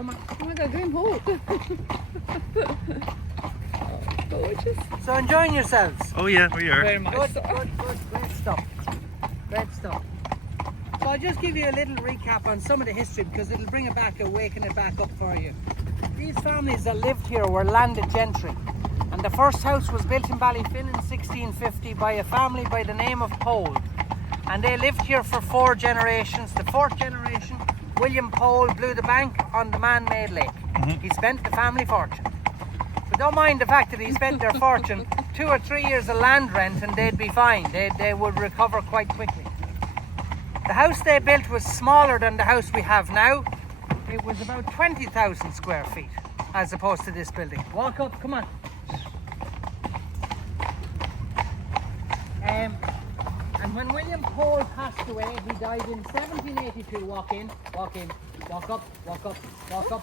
Come on. Oh my God, green hole. Gorgeous. So enjoying yourselves? Oh yeah, we are. Very much Good, so. good, good. Great stuff. Great stuff. So I'll just give you a little recap on some of the history because it'll bring it back, awaken it back up for you. These families that lived here were landed gentry. And the first house was built in Ballyfin in 1650 by a family by the name of Pole. And they lived here for 4 generations. The 4th generation, William Pole, blew the bank on the man-made lake. He spent the family fortune. But don't mind the fact that he spent their fortune, 2 or 3 years of land rent and they'd be fine. They would recover quite quickly. The house they built was smaller than the house we have now. It was about 20,000 square feet as opposed to this building. Walk up, come on. And when William Pole passed away, he died in 1782. Walk in, walk in, walk up, walk up, walk up.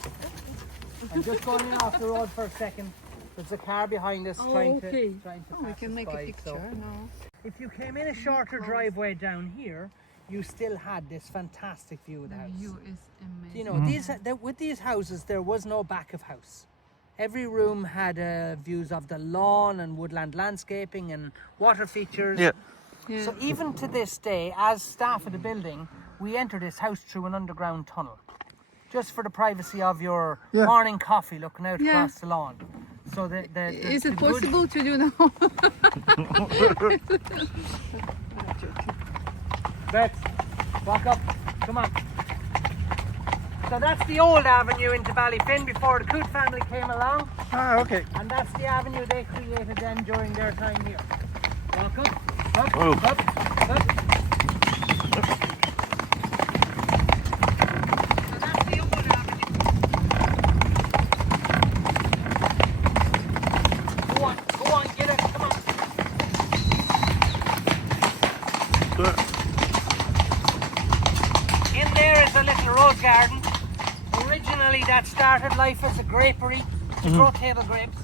I'm just going in off the road for a second. There's a car behind us trying to we pass can us make by, a picture so. now. If you came in a shorter driveway down here, you still had this fantastic view of the house. The view is amazing. You know, with these houses, there was no back of house. Every room had views of the lawn and woodland landscaping and water features. Yeah. Yeah. So even to this day, as staff of the building, we enter this house through an underground tunnel, just for the privacy of your morning coffee, looking out across the lawn. So Is it possible to do now? Let's walk up. Come on. So that's the old avenue into Ballyfin before the Coote family came along. Ah, okay. And that's the avenue they created then during their time here. Walk up, up, Oh. up, up. So that's the old avenue. Go on, get it, come on. In there is a little rose garden. Originally that started life as a grapery to grow table grapes.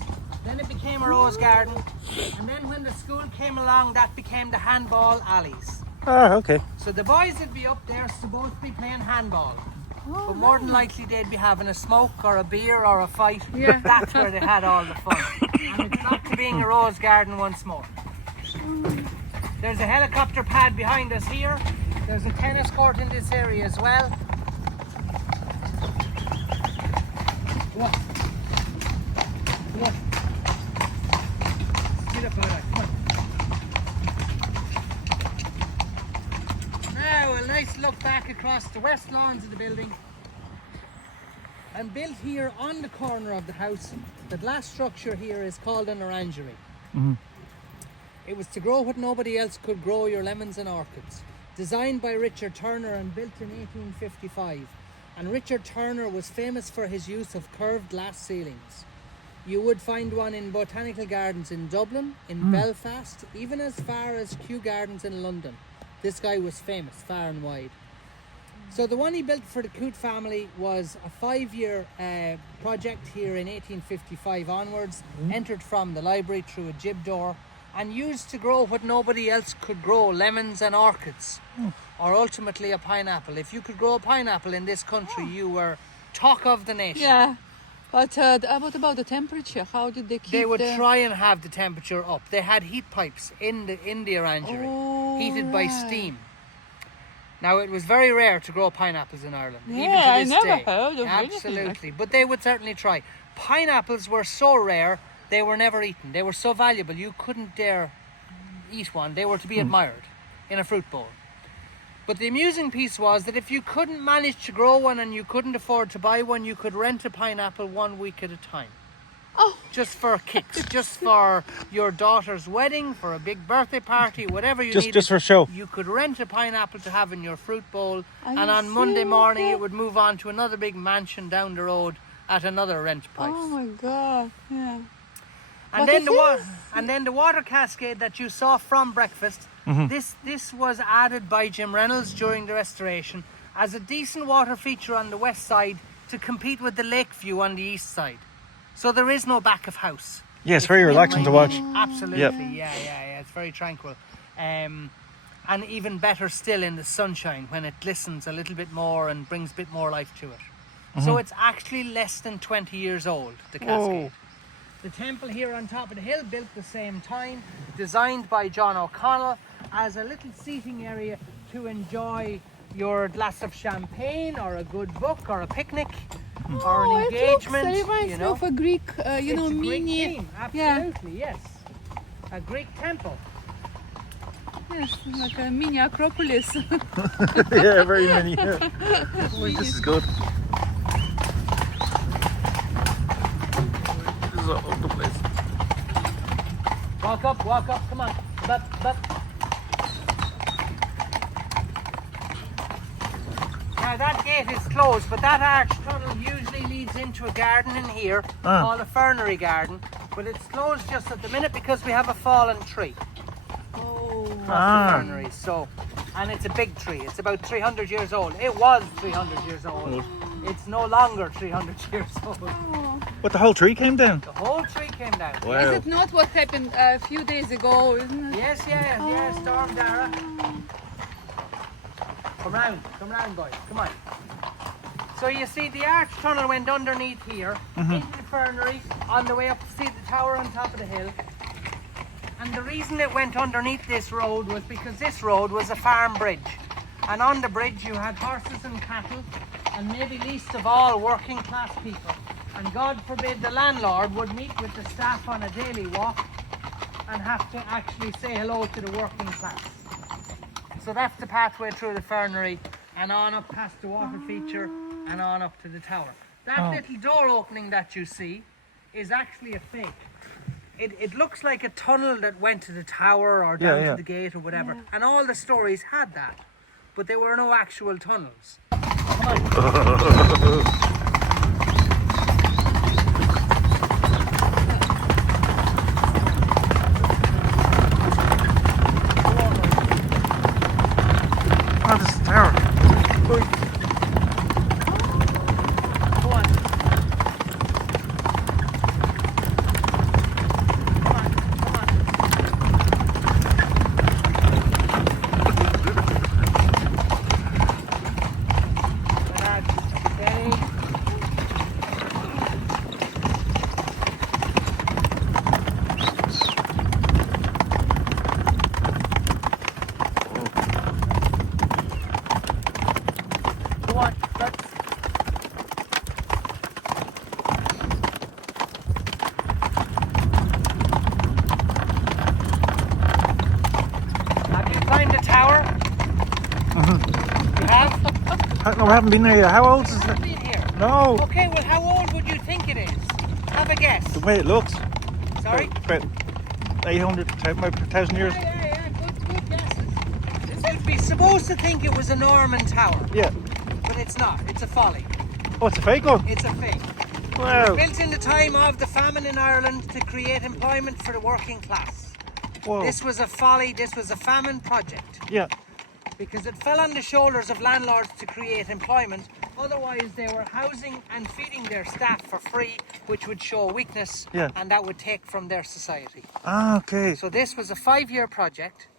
Then it became a rose garden. And then when the school came along, that became the handball alleys. Ah, okay. So the boys would be up there supposed to be playing handball. But more than likely they'd be having a smoke or a beer or a fight. Yeah. That's where they had all the fun. And it's back to being a rose garden once more. There's a helicopter pad behind us here. There's a tennis court in this area as well. Come on. Come on. Get up out of there. Come on. Now a nice look back across the west lawns of the building. And built here on the corner of the house, the glass structure here is called an orangery. It was to grow what nobody else could grow, your lemons and orchids. Designed by Richard Turner and built in 1855. And Richard Turner was famous for his use of curved glass ceilings. You would find one in botanical gardens in Dublin, in Belfast, even as far as Kew Gardens in London. This guy was famous far and wide. So the one he built for the Coote family was a 5-year project here in 1855 onwards, entered from the library through a jib door and used to grow what nobody else could grow, lemons and orchids, or ultimately a pineapple. If you could grow a pineapple in this country, you were talk of the nation. Yeah. But what about the temperature? How did they keep They would try and have the temperature up. They had heat pipes in the orangery, heated by steam. Now, it was very rare to grow pineapples in Ireland, even to this I never day. heard of Absolutely, but they would certainly try. Pineapples were so rare, they were never eaten. They were so valuable, you couldn't dare eat one. They were to be admired in a fruit bowl. But the amusing piece was that if you couldn't manage to grow one and you couldn't afford to buy one, you could rent a pineapple 1 week at a time. Oh. Just for kicks, just for your daughter's wedding, for a big birthday party, whatever you needed. Just for show. You could rent a pineapple to have in your fruit bowl, Are and you on Monday morning serious? it would move on to another big mansion down the road at another rent price. Oh my God! Yeah. And But then it the water cascade that you saw from breakfast, this was added by Jim Reynolds during the restoration as a decent water feature on the west side to compete with the lake view on the east side. So there is no back of house. Yeah, it's very relaxing to watch. Absolutely, Yep. yeah. It's very tranquil. And even better still in the sunshine when it glistens a little bit more and brings a bit more life to it. So it's actually less than 20 years old, the cascade. The temple here on top of the hill, built the same time, designed by John O'Connell as a little seating area to enjoy your glass of champagne or a good book or a picnic or an engagement. It reminds me of a Greek, It's a Greek mini. theme, absolutely, yes. A Greek temple. Yes, like a mini Acropolis. Yeah, very many. Yeah. This is good. This is all over the place. Walk up, come on. But. Now that gate is closed, but that arch tunnel usually leads into a garden in here called a fernery garden. But it's closed just at the minute because we have a fallen tree. The fernery. So, and it's a big tree. It's about 300 years old. It was 300 years old. It's no longer 300 years old. But the whole tree came down? The whole tree came down. Wow. Is it not what happened a few days ago, isn't it? Yes, Storm Dara. Come round, boys. Come on. So you see, the arch tunnel went underneath here, into the fernery, on the way up to see the tower on top of the hill. And the reason it went underneath this road was because this road was a farm bridge. And on the bridge you had horses and cattle, and maybe least of all working class people. And God forbid the landlord would meet with the staff on a daily walk and have to actually say hello to the working class. So that's the pathway through the fernery and on up past the water feature and on up to the tower. That little door opening that you see is actually a fake. It looks like a tunnel that went to the tower or down to the gate or whatever. And all the stories had that, but there were no actual tunnels. Come on. Oh, this is the tower. No, we haven't been there yet. How old is it? Been here. No. Okay, well, how old would you think it is? Have a guess. The way it looks. Sorry? About 800, 1,000 years. Yeah, good guesses. You'd be supposed to think it was a Norman tower, Yeah. but it's not. It's a folly. Oh, it's a fake one? It's a fake. Wow. Built in the time of the famine in Ireland to create employment for the working class. Whoa. This was a folly, this was a famine project. Yeah. Because it fell on the shoulders of landlords to create employment. Otherwise, they were housing and feeding their staff for free, which would show weakness, and that would take from their society. Ah, okay. So this was a 5-year project,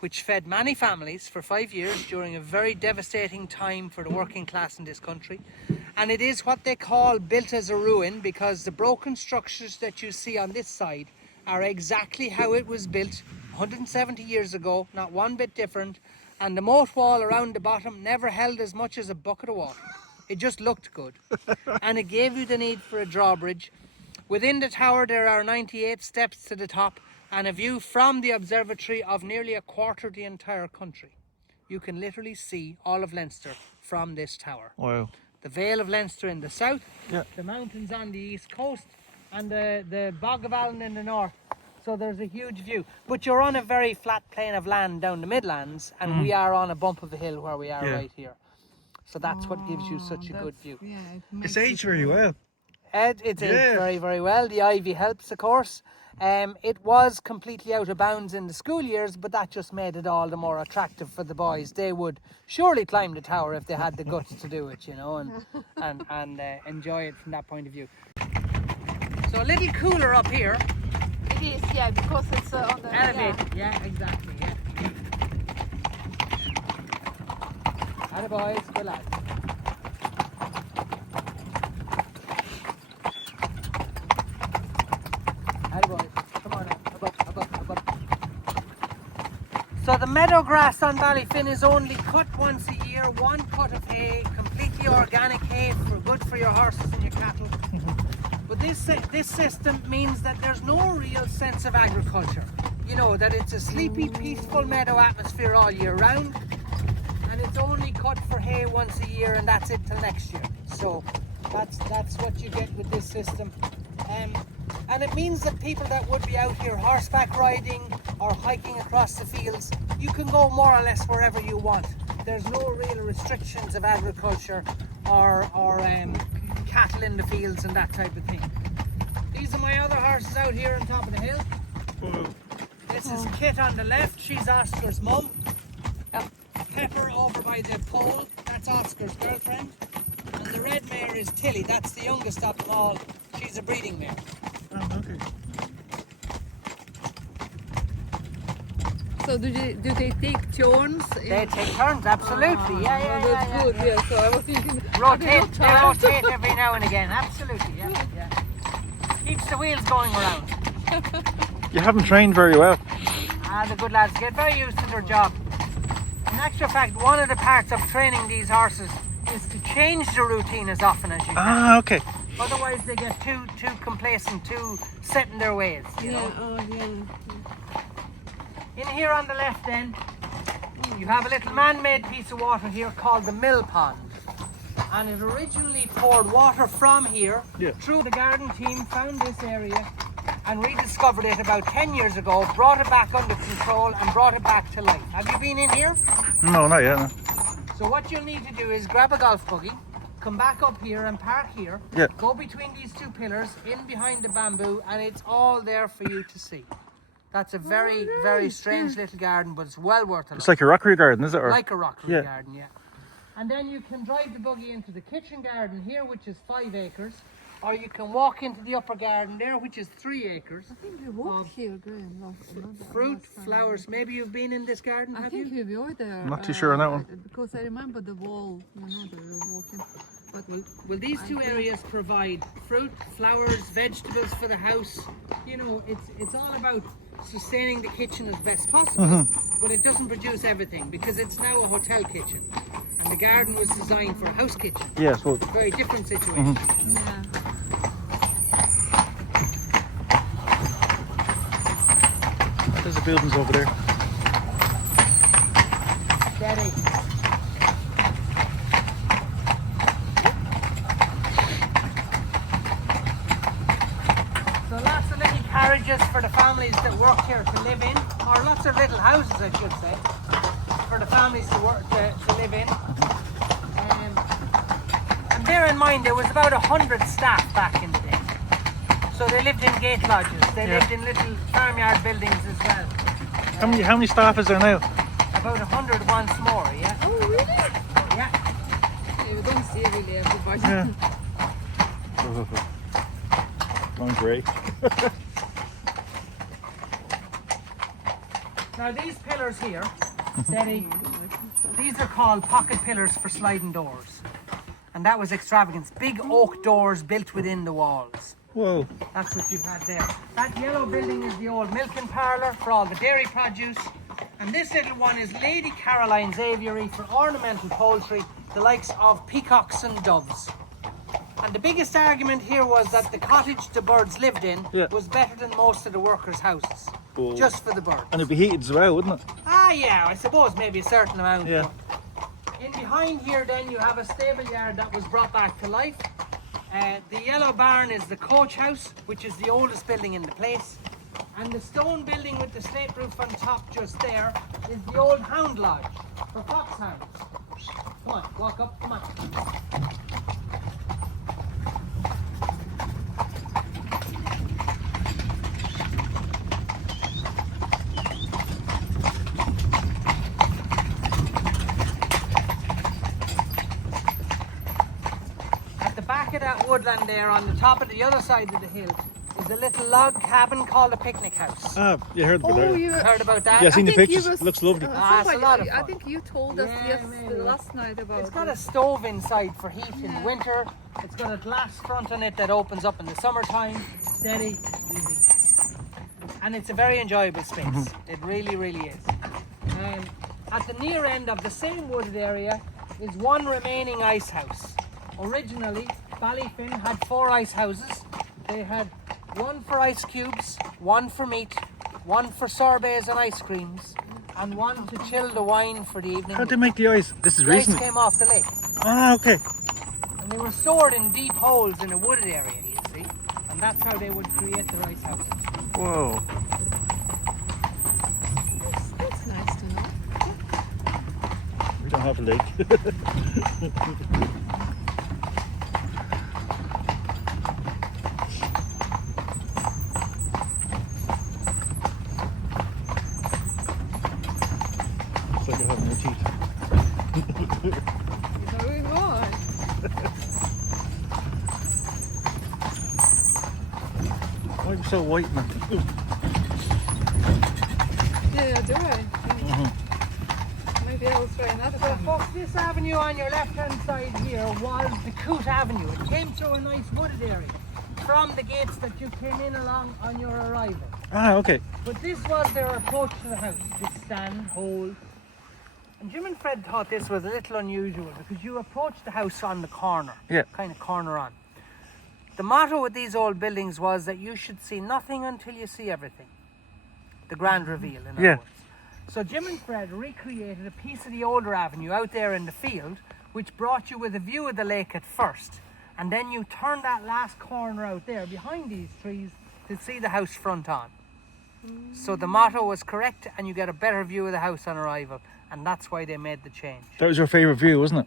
which fed many families for 5 years during a very devastating time for the working class in this country. And it is what they call built as a ruin, because the broken structures that you see on this side are exactly how it was built 170 years ago, not one bit different. And the moat wall around the bottom never held as much as a bucket of water. It just looked good. And it gave you the need for a drawbridge. Within the tower there are 98 steps to the top and a view from the observatory of nearly a quarter of the entire country. You can literally see all of Leinster from this tower. Wow. The Vale of Leinster in the south, the mountains on the east coast, and the Bog of Allen in the north. So there's a huge view. But you're on a very flat plain of land down the Midlands, and we are on a bump of a hill where we are right here. So that's what gives you such a good view. Yeah, It's aged very well. It's aged very, very well. The ivy helps, of course. It was completely out of bounds in the school years, but that just made it all the more attractive for the boys. They would surely climb the tower if they had the guts to do it, you know, and enjoy it from that point of view. So a little cooler up here. It is, yeah, because it's on the Elevated, yeah, exactly, yeah. Atta boys, good lads. meadow grass on Ballyfin is only cut once a year, one cut of hay, completely organic hay, good for your horses and your cattle. But this system means that there's no real sense of agriculture. You know, that it's a sleepy, peaceful meadow atmosphere all year round, and it's only cut for hay once a year, and that's it till next year. So that's what you get with this system. And it means that people that would be out here horseback riding or hiking across the fields, you can go more or less wherever you want. There's no real restrictions of agriculture or cattle in the fields and that type of thing. These are my other horses out here on top of the hill. This is Kit on the left, she's Oscar's mum. Pepper over by the pole, that's Oscar's girlfriend. And the red mare is Tilly, that's the youngest of them all. She's a breeding mare. Oh, okay. So do they take turns? They take turns, absolutely. Yeah. That's good. Yeah. So I was thinking. They rotate every now and again. Absolutely. Yeah. Keeps the wheels going around. You haven't trained very well. The good lads get very used to their job. In actual fact, one of the parts of training these horses is to change the routine as often as you can. Ah, okay. Otherwise, they get too complacent, too set in their ways. You know? In here on the left end, you have a little man-made piece of water here called the mill pond. And it originally poured water from here through. The garden team found this area and rediscovered it about 10 years ago, brought it back under control and brought it back to life. Have you been in here? No, not yet. No. So what you'll need to do is grab a golf buggy, come back up here and park here, go between these two pillars, in behind the bamboo, and it's all there for you to see. That's a very, very strange little garden, but it's well worth a look. It's like a rockery garden, is it? Or? Like a rockery garden, yeah. And then you can drive the buggy into the kitchen garden here, which is 5 acres, or you can walk into the upper garden there, which is 3 acres. I think we walked here, Graham. Fruit, flowers. Maybe you've been in this garden, have you? I think we were there. I'm not too sure on that one. Because I remember the wall, you know, the walking. But well, these two areas provide fruit, flowers, vegetables for the house. You know, it's all about sustaining the kitchen as best possible, but it doesn't produce everything because it's now a hotel kitchen, and the garden was designed for a house kitchen. Yeah, so very different situation. yeah. There's the buildings over there. Steady. So lots of little carriages for the families that work here to live in, or lots of little houses, I should say, for the families to live in. And bear in mind, there was about 100 staff back in the day. So they lived in gate lodges. They lived in little farmyard buildings as well. How many staff is there now? About 100 once more, yeah. Oh, really? Yeah. You don't see really everybody. Yeah. Long grey. Now these pillars here, these are called pocket pillars for sliding doors. And that was extravagance. Big oak doors built within the walls. Whoa. That's what you've had there. That yellow building is the old milking parlour for all the dairy produce. And this little one is Lady Caroline's aviary for ornamental poultry, the likes of peacocks and doves. And the biggest argument here was that the cottage the birds lived in was better than most of the workers' houses. Just for the birds. And it'd be heated as well, wouldn't it? Ah, yeah, I suppose maybe a certain amount. Yeah. In behind here then you have a stable yard that was brought back to life. The yellow barn is the coach house, which is the oldest building in the place. And the stone building with the slate roof on top just there is the old hound lodge for foxhounds. Come on, walk up, come on. Back of that woodland there on the top of the other side of the hill is a little log cabin called a picnic house. Ah, you heard about that? You heard about that? Yeah, I've seen the pictures. It looks lovely. It's a lot of fun. I think you told us last night about it. It's got a stove inside for heat in the winter. It's got a glass front on it that opens up in the summertime. Steady, easy. And it's a very enjoyable space. It really, really is. And at the near end of the same wooded area is one remaining ice house. Originally, Ballyfin had 4 ice houses. They had one for ice cubes, one for meat, one for sorbets and ice creams, and one to chill the wine for the evening. How'd they make the ice? This is The ice recent. came off the lake. Ah, okay. And they were stored in deep holes in a wooded area, you see. And that's how they would create their ice houses. Whoa. That's nice to know. We don't have a lake. Looks like I have no teeth. Very good. Why are you so white, man? Yeah, do I? Maybe I will try another So one. folks, this avenue on your left-hand side here was the Coot Avenue. It came through a nice wooded area from the gates that you came in along on your arrival. Ah, okay. But this was their approach to the house. This stand, hold. And Jim and Fred thought this was a little unusual because you approached the house on the corner. Yeah. Kind of corner on. The motto with these old buildings was that you should see nothing until you see everything. The grand reveal, in other Yeah. words. So Jim and Fred recreated a piece of the older avenue out there in the field, which brought you with a view of the lake at first. And then you turned that last corner out there behind these trees to see the house front on. So the motto was correct and you get a better view of the house on arrival. And that's why they made the change. That was your favourite view, wasn't it?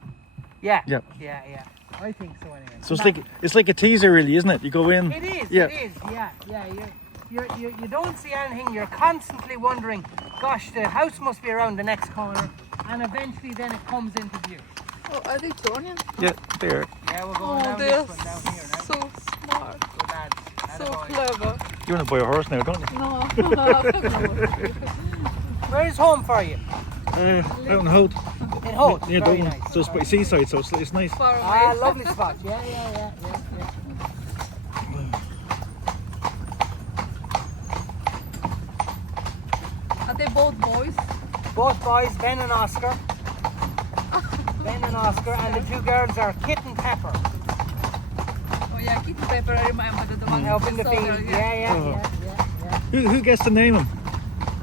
Yeah. Yeah. Yeah. I think so anyway. So it's like a teaser, really, isn't it? You go in. It is, Yeah. it is, yeah. You don't see anything, you're constantly wondering, gosh, the house must be around the next corner, and eventually then it comes into view. Oh, are they turning? Yeah, there. Yeah, we're going Oh, down they're this one down here now. so smart. Good lads. So Attaboy. clever. You want to buy a horse now, don't you? No. Where's home for you? Out in Hout. In Holt. Near Very Dublin. nice. So it's by seaside, so it's nice. Far away. Ah, lovely spot. Yeah. Are they both boys? Both boys, Ben and Oscar. And the 2 girls are Kit and Pepper. Oh yeah, Kitty Pepper, I remember the one Helping the who field. sold her, Yeah. Who gets to name him?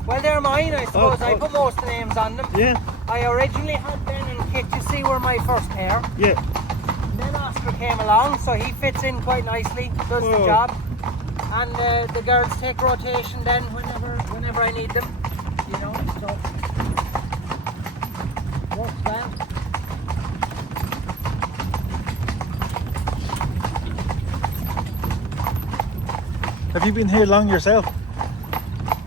Well, they're mine, I suppose. I oh. put most of the names on them. Yeah, I originally had Ben and Kit, you see, were my first pair. yeah. And then Oscar came along, so he fits in quite nicely, does the Oh. job. And the girls take rotation then whenever I need them, you know, so works well. Have you been here long yourself?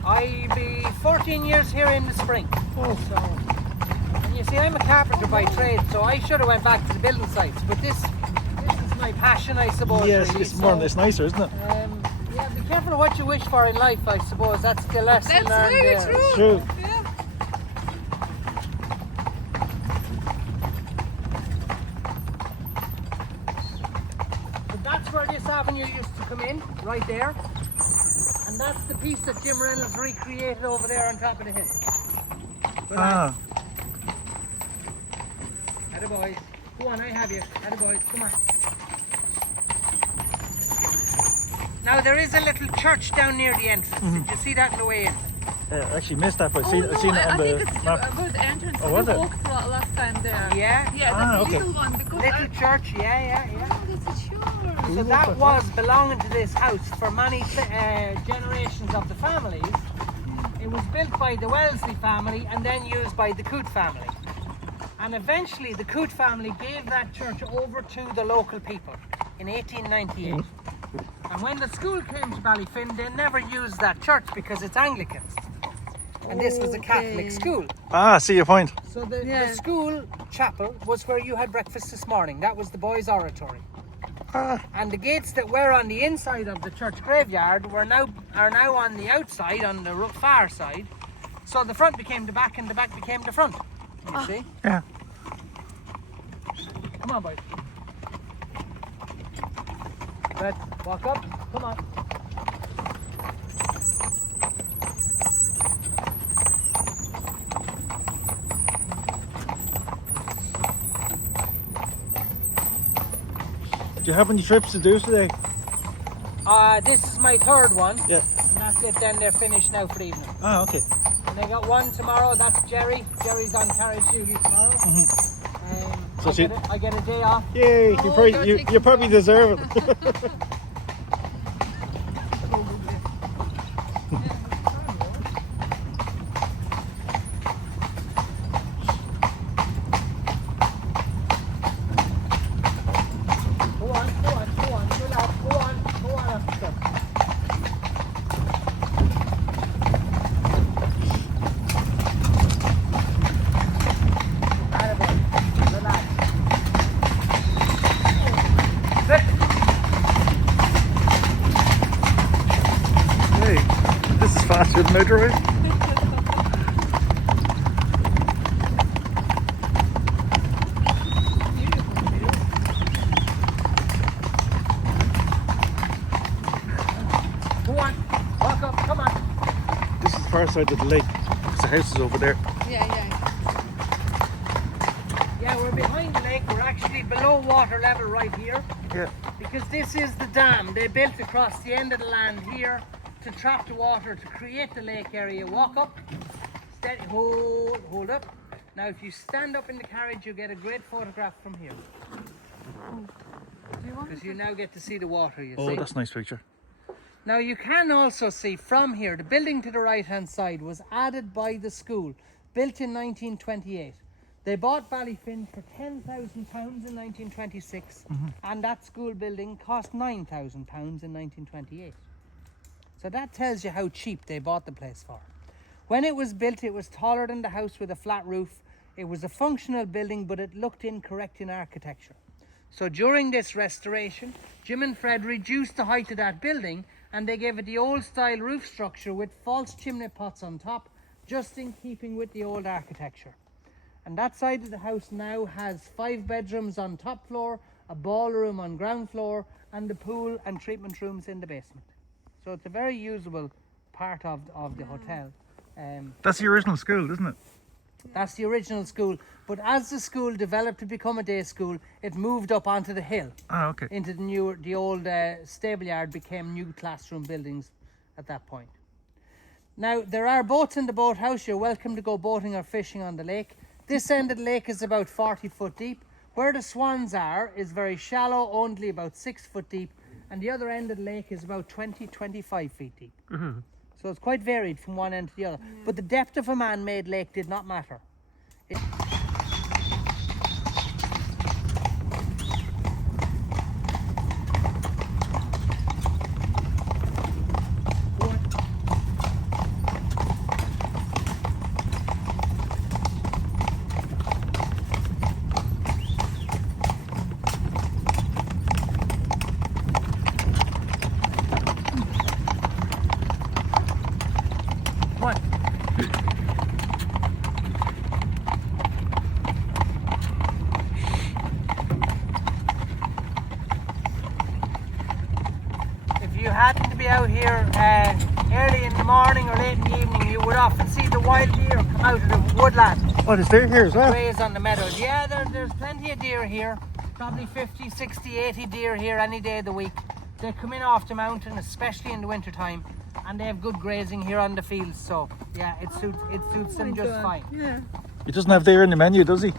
I'll be 14 years here in the spring. Oh. So, and you see, I'm a carpenter by trade, so I should have went back to the building sites, but this is my passion, I suppose. Yes, really. it's more. So, It's nicer, isn't it? yeah, be careful what you wish for in life, I suppose. That's the lesson That's learned very there. true. True. Yeah. So that's where this avenue used to come in, right there. And that's the piece that Jim Reynolds recreated over there on top of the hill. Good lad. Ah, Attaboys. Go on, I have you. Attaboys, come on. Now there is a little church down near the entrance. Did you see that on the way in? I actually missed that, but Oh, I've seen it I on think the it's map. a good entrance. Oh, was we it? walked last time there. Yeah? Yeah, Ah, that's okay. the little one because Little church, yeah. Oh, that's a church. So that was belonging to this house for many generations of the families. It was built by the Wellesley family and then used by the Coote family. And eventually the Coote family gave that church over to the local people in 1898. And when the school came to Ballyfin, they never used that church because it's Anglican. And this was a Catholic Okay. school. Ah, see your point. So the Yeah. school chapel was where you had breakfast this morning. That was the boys' oratory. Ah, And the gates that were on the inside of the church graveyard are now on the outside, on the far side. So the front became the back and the back became the front. You see? yeah. Come on, boys. Good. Walk up. Come on. Do you have any trips to do today? This is my third one. Yeah. And that's it, then they're finished now for the evening. Ah, okay. And they got one tomorrow, that's Jerry. Jerry's on carriage duty tomorrow. So I get a day off. Yay! You probably deserve it. This is faster than motorway. Go on, walk up, come on. This is the far side of the lake, because the house is over there. Yeah. Yeah, we're behind the lake. We're actually below water level right here. Yeah. Because this is the dam they built across the end of the land here to trap the water to create the lake area. Walk up, steady, hold up. Now if you stand up in the carriage, you'll get a great photograph from here. Because you now get to see the water, you see. Oh, that's a nice picture. Now you can also see from here, the building to the right hand side was added by the school, built in 1928. They bought Ballyfin for £10,000 in 1926, and that school building cost £9,000 in 1928. So that tells you how cheap they bought the place for. When it was built, it was taller than the house with a flat roof. It was a functional building, but it looked incorrect in architecture. So during this restoration, Jim and Fred reduced the height of that building, and they gave it the old style roof structure with false chimney pots on top, just in keeping with the old architecture. And that side of the house now has 5 bedrooms on top floor, a ballroom on ground floor, and the pool and treatment rooms in the basement. So it's a very usable part of the hotel. That's the original school, isn't it? That's the original school. But as the school developed to become a day school, it moved up onto the hill. Ah, okay. Into the old stable yard became new classroom buildings at that point. Now, there are boats in the boathouse. You're welcome to go boating or fishing on the lake. This end of the lake is about 40 foot deep. Where the swans are is very shallow, only about 6 foot deep. And the other end of the lake is about 25 feet deep. So it's quite varied from one end to the other. But the depth of a man-made lake did not matter. What? If you happen to be out here early in the morning or late in the evening, you would often see the wild deer come out of the woodland. Oh, there's deer here as well? Graze on the meadows. Yeah, there's plenty of deer here. Probably 50, 60, 80 deer here any day of the week. They come in off the mountain, especially in the winter time, and they have good grazing here on the fields. So yeah, it suits them just fine. Yeah. He doesn't have deer in the menu, does he?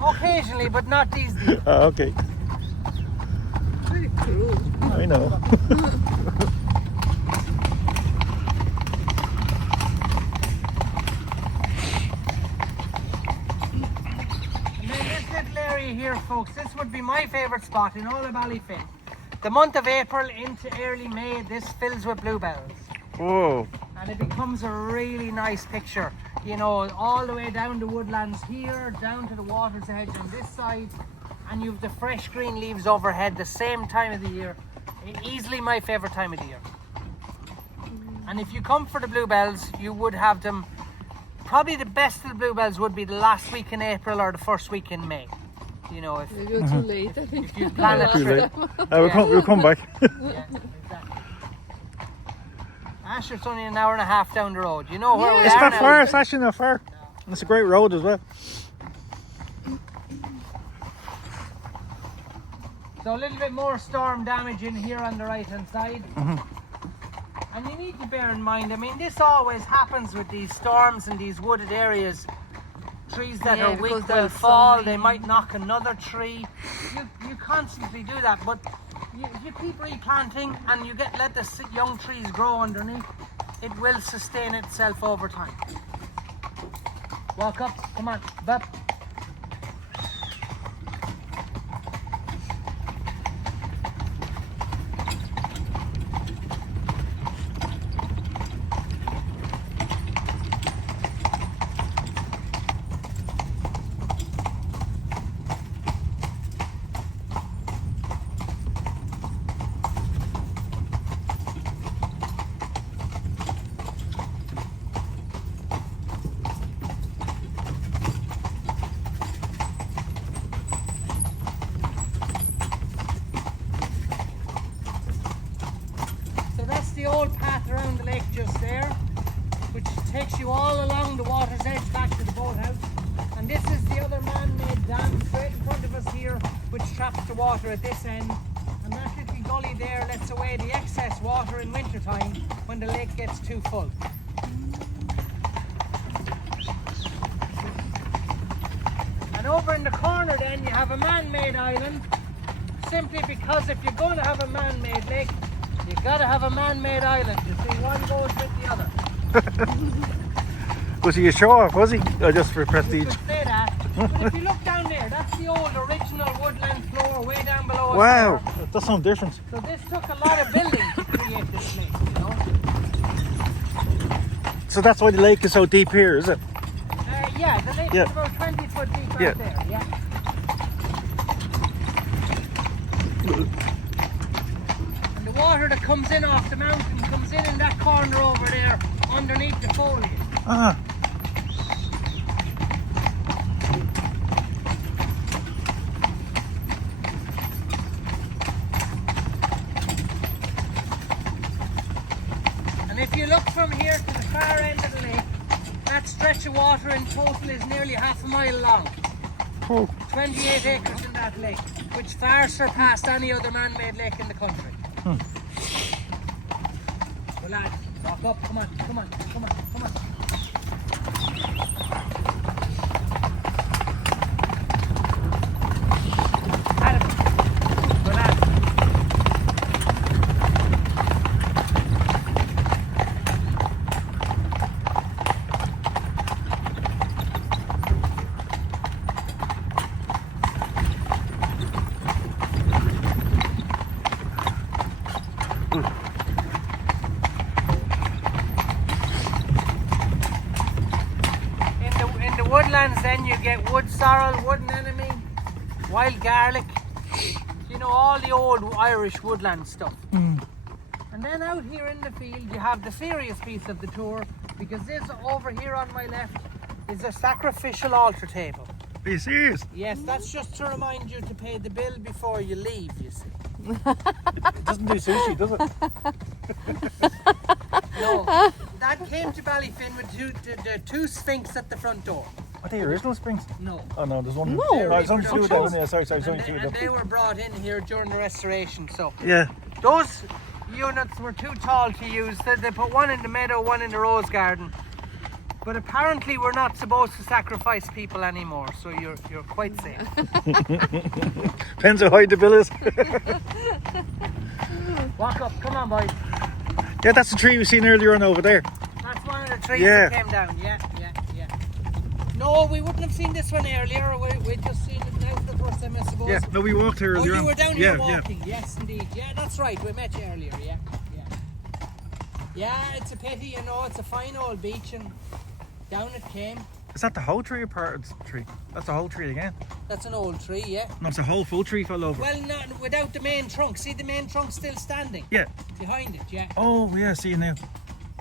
Occasionally, but not these deer. Ah, okay. Very cruel. I know. And then this little area here, folks, this would be my favourite spot in all of Ballyfin. The month of April into early May, this fills with bluebells. Whoa. And it becomes a really nice picture. You know, all the way down the woodlands here, down to the water's edge on this side, and you've the fresh green leaves overhead the same time of the year. Easily my favourite time of the year. And if you come for the bluebells, you would have them, probably the best of the bluebells would be the last week in April or the first week in May. You know, if Maybe you're too late, I think. if you plan a Too trip. late. We'll come back. Yeah, exactly. Asher's only an hour and a half down the road. You know where we It's are not now. far, it's actually not far. And it's a great road as well. So a little bit more storm damage in here on the right hand side. And you need to bear in mind, I mean, this always happens with these storms in these wooded areas. Trees that are weak will fall, they might knock another tree. You constantly do that, but you keep replanting and you let the young trees grow underneath. It will sustain itself over time. Walk up, come on, up. The old path around the lake just there, which takes you all along the water's edge back to the boathouse. And this is the other man-made dam straight in front of us here, which traps the water at this end. And that little gully there lets away the excess water in winter time when the lake gets too full. And over in the corner then you have a man-made island, simply because if you're going to have a man-made lake, you've got to have a man-made island. You see, one goes with the other. Was he a show-off, was he? Or just for prestige? You could say that. But if you look down there, that's the old original woodland floor way down below us. Wow, there. that sounds different. So this took a lot of building to create this lake, you know. So that's why the lake is so deep here, is it? Yeah, the lake is about 20 foot deep right there, yeah. Water that comes in off the mountain comes in that corner over there underneath the foliage. And if you look from here to the far end of the lake, that stretch of water in total is nearly half a mile long. 28 acres in that lake, which far surpassed any other man-made lake in the country. Well, lads, walk up, come on. Adam, well, lads. Woodlands, then you get wood sorrel, wood anemone, wild garlic, you know, all the old Irish woodland stuff. And then out here in the field you have the serious piece of the tour, because this over here on my left is a sacrificial altar table. Are you serious? Yes, that's just to remind you to pay the bill before you leave, you see. It doesn't do sushi, does it? No, that came to Ballyfin with the two sphinx at the front door. Are they original springs? No. Oh no, there's one. No. There's only two of them. Yeah, sorry, And only two of them. they were brought in here during the restoration, so Yeah. those units were too tall to use. They put one in the meadow, one in the rose garden. But apparently we're not supposed to sacrifice people anymore, so you're quite safe. Depends how high the bill is. Walk up, come on boys. Yeah, that's the tree we seen earlier on over there. That's one of the trees that came down, yeah. No, we wouldn't have seen this one earlier. We just seen it now for the first time, I suppose. Yeah, no, we walked here earlier you on. were down here walking, yes indeed. Yeah, that's right, we met you earlier, yeah. Yeah, it's a pity, you know, it's a fine old beach and down it came. Is that the whole tree or part of the tree? That's the whole tree again. That's an old tree, yeah. No, it's a whole full tree fell over. Well, not without the main trunk. See the main trunk still standing? Yeah. Behind it, yeah. Oh, yeah, see you now.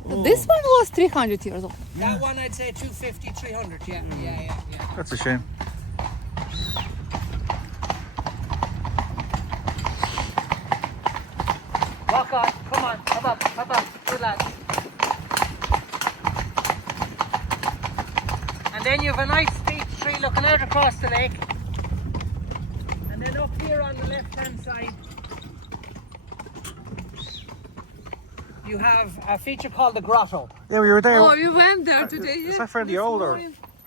Oh. This one was 300 years old. That one I'd say 250, 300, yeah. That's a shame. Walk on, come on, hop up, good lad. And then you have a nice beech tree looking out across the lake. And then up up here on the left-hand side, you have a feature called the grotto. Yeah, we were there. Oh, you went there today. Is that fairly old or?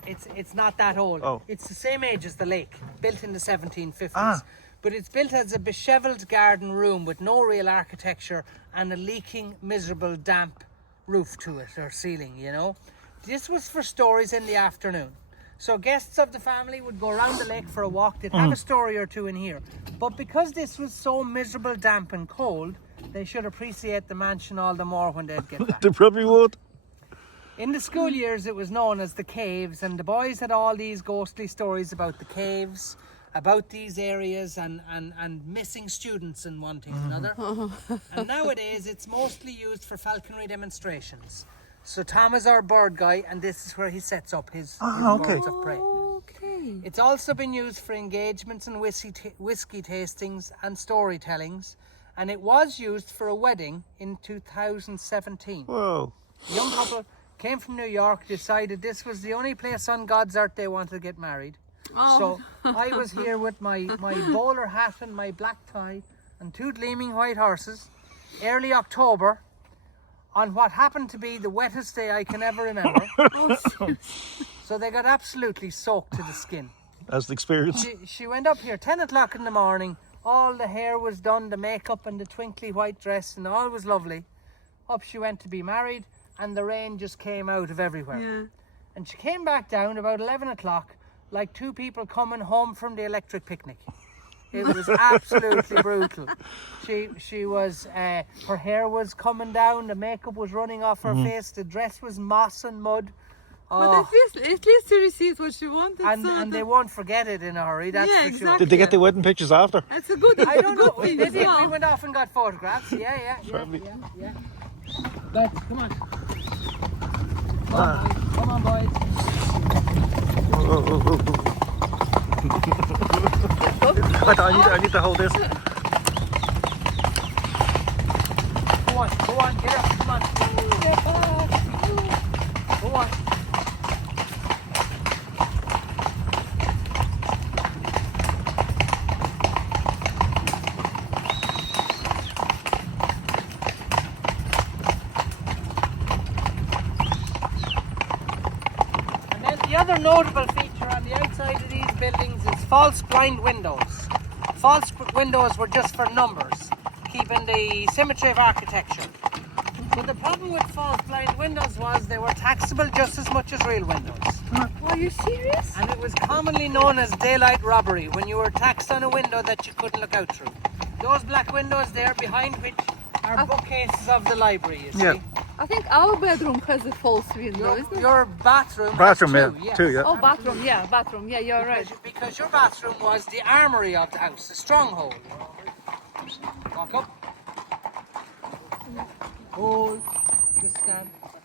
It's not that old. Oh. It's the same age as the lake, built in the 1750s. Ah. But it's built as a becheveled garden room with no real architecture and a leaking, miserable, damp roof to it, or ceiling, you know. This was for stories in the afternoon. So guests of the family would go around the lake for a walk. They'd have a story or two in here. But because this was so miserable, damp and cold, they should appreciate the mansion all the more when they'd get back. They probably would. In the school years, it was known as the caves, and the boys had all these ghostly stories about the caves, about these areas, and missing students and one thing or another. And nowadays, it's mostly used for falconry demonstrations. So Tom is our bird guy, and this is where he sets up his birds of prey. Okay. It's also been used for engagements and whiskey tastings and storytellings, and it was used for a wedding in 2017. Whoa. A young couple came from New York, decided this was the only place on God's earth they wanted to get married. Oh. So I was here with my bowler hat and my black tie and 2 gleaming white horses, early October, on what happened to be the wettest day I can ever remember. So they got absolutely soaked to the skin. That's the experience. She went up here 10 o'clock in the morning. All the hair was done, the makeup and the twinkly white dress, and all was lovely. Up she went to be married, and the rain just came out of everywhere. Yeah. And she came back down about 11 o'clock like 2 people coming home from the electric picnic. It was absolutely brutal. She was, her hair was coming down, the makeup was running off her face, the dress was moss and mud. But at least she received what she wanted. And they won't forget it in a hurry, that's Yeah, for sure. exactly. Did they get the wedding pictures after? That's a good, I don't know, good thing we as did. well. We went off and got photographs. Yeah. But come on. Come on, boys. I need to hold this. Go on, get up, come on. Go on. And then the other notable feature on the outside of these buildings is false blind windows. False windows were just for numbers, keeping the symmetry of architecture. But the problem with false blind windows was they were taxable just as much as real windows. Are you serious? And it was commonly known as daylight robbery when you were taxed on a window that you couldn't look out through. Those black windows there behind which are bookcases of the library, you see. Yeah. I think our bedroom has a false window, isn't it? Your bathroom Bathroom, has yeah. two, 2, yeah. Oh, bathroom, yeah, you're right. Because your bathroom was the armory of the house, the stronghold. Walk up. Hold. Just stand.